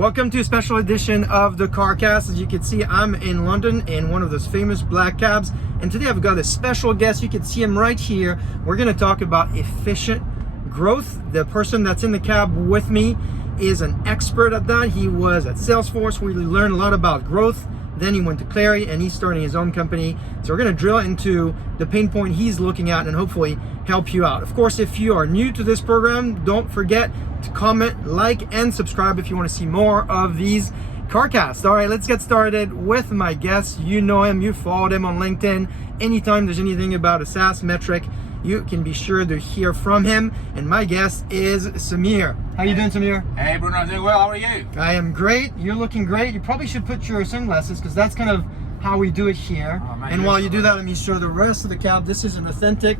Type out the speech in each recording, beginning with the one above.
Welcome to a special edition of the CarCast. As you can see, I'm in London in one of those famous black cabs, and today I've got a special guest. You can see him right here. We're going to talk about efficient growth. The person that's in the cab with me is an expert at that. He was at Salesforce. We learned a lot about growth. Then he went to Clary and he's starting his own company. So we're going to drill into the pain point he's looking at and hopefully help you out. Of course, if you are new to this program, don't forget to comment, like, and subscribe if you want to see more of these CarCasts. All right, let's get started with my guest. You know him, you followed him on LinkedIn. Anytime there's anything about a SaaS metric, you can be sure to hear from him. And my guest is Samir. How you doing, Samir? Hey, Bruno, I'm doing well. How are you? I am great. You're looking great. You probably should put your sunglasses because that's kind of how we do it here. Oh, man, and while you do that, let me show the rest of the cab. This is an authentic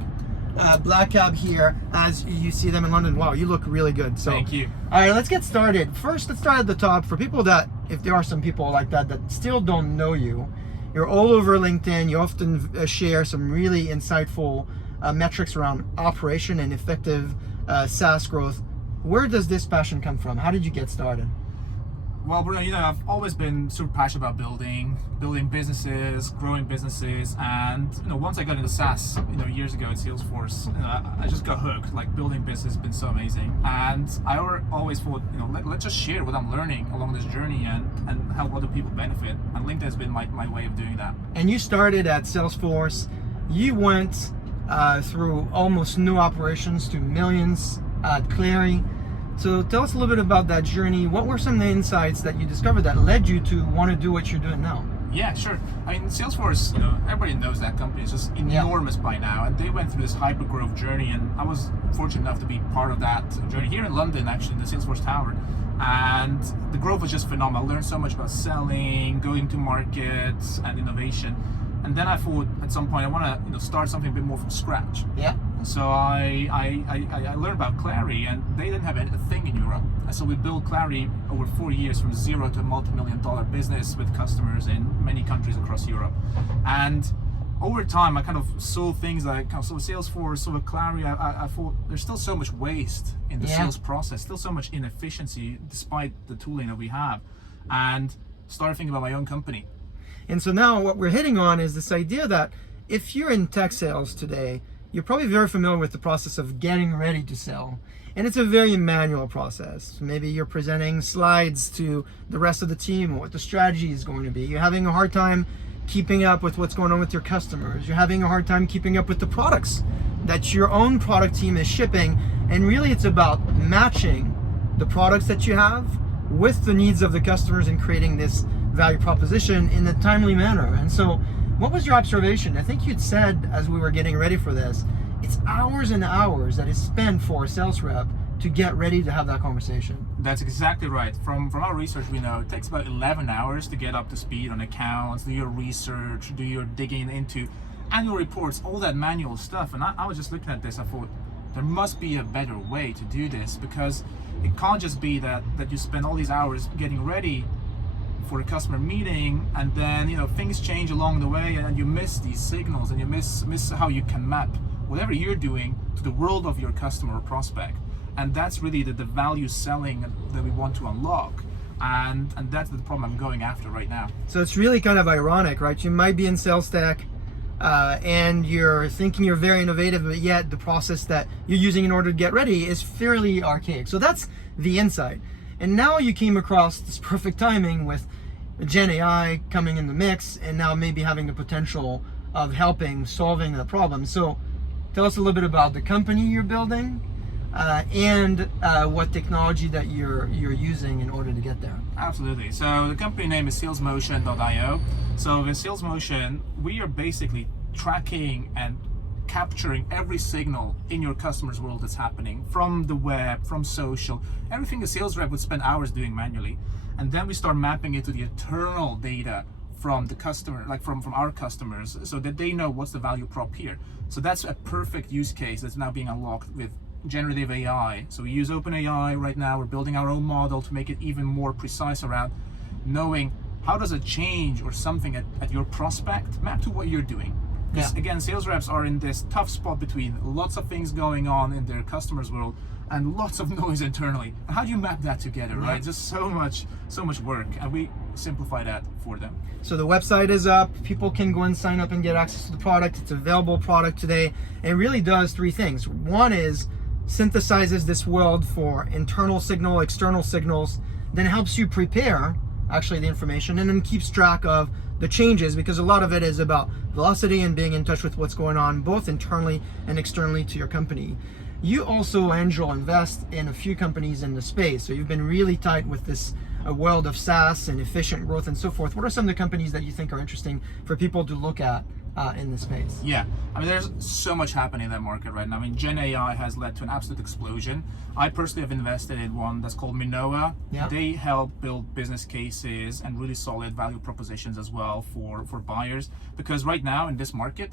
black cab here as you see them in London. Wow, you look really good. So, thank you. All right, let's get started. First, let's start at the top. For people that, if there are some people like that that still don't know you, you're all over LinkedIn. You often share some really insightful metrics around operation and effective SaaS growth. Where does this passion come from? How did you get started? Well, Bruno, I've always been super passionate about building businesses, growing businesses, and once I got into SaaS, years ago at Salesforce, I just got hooked. Like, building business has been so amazing, and I always thought, let's just share what I'm learning along this journey and help other people benefit. And LinkedIn has been my way of doing that. And you started at Salesforce. You went through almost no operations to millions at Clary. So tell us a little bit about that journey. What were some of the insights that you discovered that led you to want to do what you're doing now? Yeah, sure. I mean, Salesforce, everybody knows that company. It's just enormous by now. And they went through this hyper-growth journey, and I was fortunate enough to be part of that journey here in London, actually, in the Salesforce Tower. And the growth was just phenomenal. I learned so much about selling, going to markets, and innovation. And then I thought at some point I want to start something a bit more from scratch. Yeah. So I learned about Clary, and they didn't have a thing in Europe. And so we built Clary over 4 years from zero to a multi-million-dollar business with customers in many countries across Europe. And over time, I kind of saw things like saw Salesforce, saw Clary. I thought there's still so much waste in the sales process, still so much inefficiency despite the tooling that we have, and started thinking about my own company. And so now what we're hitting on is this idea that if you're in tech sales today, you're probably very familiar with the process of getting ready to sell. And it's a very manual process. Maybe you're presenting slides to the rest of the team what the strategy is going to be. You're having a hard time keeping up with what's going on with your customers. You're having a hard time keeping up with the products that your own product team is shipping. And really it's about matching the products that you have with the needs of the customers and creating this value proposition in a timely manner. And so what was your observation? I think you'd said as we were getting ready for this, it's hours and hours that is spent for a sales rep to get ready to have that conversation. That's exactly right. From our research, we know it takes about 11 hours to get up to speed on accounts, do your research, do your digging into annual reports, all that manual stuff. And I was just looking at this, I thought there must be a better way to do this, because it can't just be that you spend all these hours getting ready for a customer meeting, and then things change along the way, and you miss these signals, and you miss how you can map whatever you're doing to the world of your customer or prospect. And that's really the value selling that we want to unlock, and that's the problem I'm going after right now. So it's really kind of ironic, right? You might be in sales tech and you're thinking you're very innovative, but yet the process that you're using in order to get ready is fairly archaic. So that's the insight. And now you came across this perfect timing with Gen AI coming in the mix, and now maybe having the potential of solving the problem. So tell us a little bit about the company you're building and what technology that you're using in order to get there. Absolutely. So the company name is salesmotion.io. So with SalesMotion, we are basically tracking and capturing every signal in your customer's world that's happening, from the web, from social, everything a sales rep would spend hours doing manually. And then we start mapping it to the internal data from the customer, like from our customers, so that they know what's the value prop here. So that's a perfect use case that's now being unlocked with generative AI. So we use OpenAI right now. We're building our own model to make it even more precise around knowing how does a change or something at your prospect map to what you're doing. Because again, sales reps are in this tough spot between lots of things going on in their customers' world, and lots of noise internally. And how do you map that together, right? Just so much work, and we simplify that for them. So the website is up. People can go and sign up and get access to the product. It's available product today. It really does three things. One is synthesizes this world for internal signal, external signals, then helps you prepare actually the information, and then keeps track of the changes, because a lot of it is about velocity and being in touch with what's going on both internally and externally to your company. You also, Angel, invest in a few companies in the space, so you've been really tight with this world of SaaS and efficient growth and so forth. What are some of the companies that you think are interesting for people to look at in the space? Yeah, I mean, there's so much happening in that market right now. I mean, Gen AI has led to an absolute explosion. I personally have invested in one that's called Minoa. Yeah. They help build business cases and really solid value propositions as well for buyers. Because right now in this market,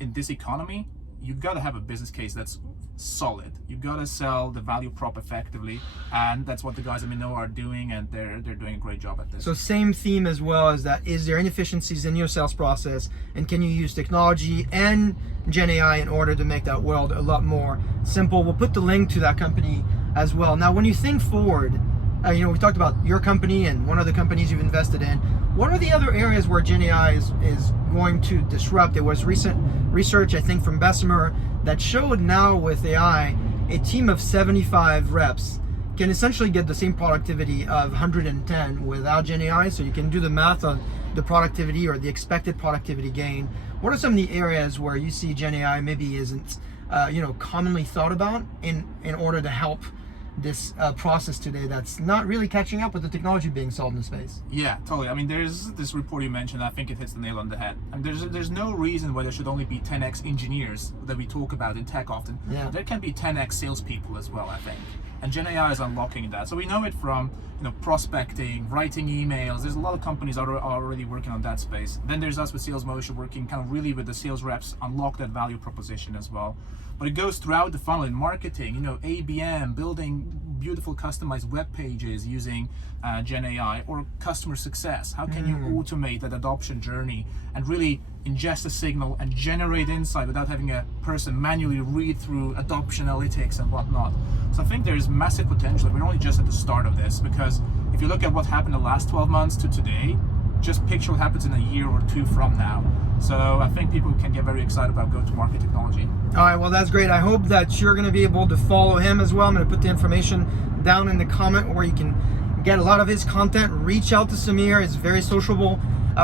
in this economy, you've got to have a business case that's solid. You've got to sell the value prop effectively, and that's what the guys at Minoa are doing, and they're doing a great job at this. So same theme as well, as that, is there inefficiencies in your sales process, and can you use technology and Gen AI in order to make that world a lot more simple? We'll put the link to that company as well. Now, when you think forward, we talked about your company and one of the companies you've invested in. What are the other areas where Gen AI is going to disrupt? There was recent research, I think, from Bessemer that showed now with AI, a team of 75 reps can essentially get the same productivity of 110 without Gen AI. So you can do the math on the productivity or the expected productivity gain. What are some of the areas where you see Gen AI maybe isn't commonly thought about in order to help this process today that's not really catching up with the technology being sold in the space? Yeah, totally. I mean, there's this report you mentioned. I think it hits the nail on the head. And there's no reason why there should only be 10x engineers that we talk about in tech often. Yeah. There can be 10x salespeople as well, I think. And Gen AI is unlocking that. So we know it from prospecting, writing emails. There's a lot of companies are already working on that space. Then there's us with Sales Motion working kind of really with the sales reps, unlock that value proposition as well. But it goes throughout the funnel in marketing, ABM, building beautiful customized web pages using Gen AI, or customer success. How can you automate that adoption journey and really ingest a signal and generate insight without having a person manually read through adoption analytics and whatnot? So I think there's massive potential. We're only just at the start of this, because if you look at what happened the last 12 months to today, just picture what happens in a year or two from now. So I think people can get very excited about go-to-market technology. All right, well, that's great. I hope that you're going to be able to follow him as well. I'm going to put the information down in the comment where you can get a lot of his content. Reach out to Samir. He's a very sociable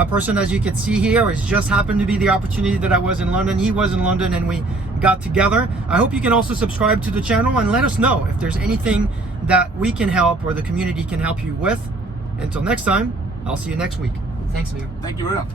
person, as you can see here. It's just happened to be the opportunity that I was in London. He was in London, and we got together. I hope you can also subscribe to the channel and let us know if there's anything that we can help or the community can help you with. Until next time, I'll see you next week. Thanks, Samir. Thank you, Real.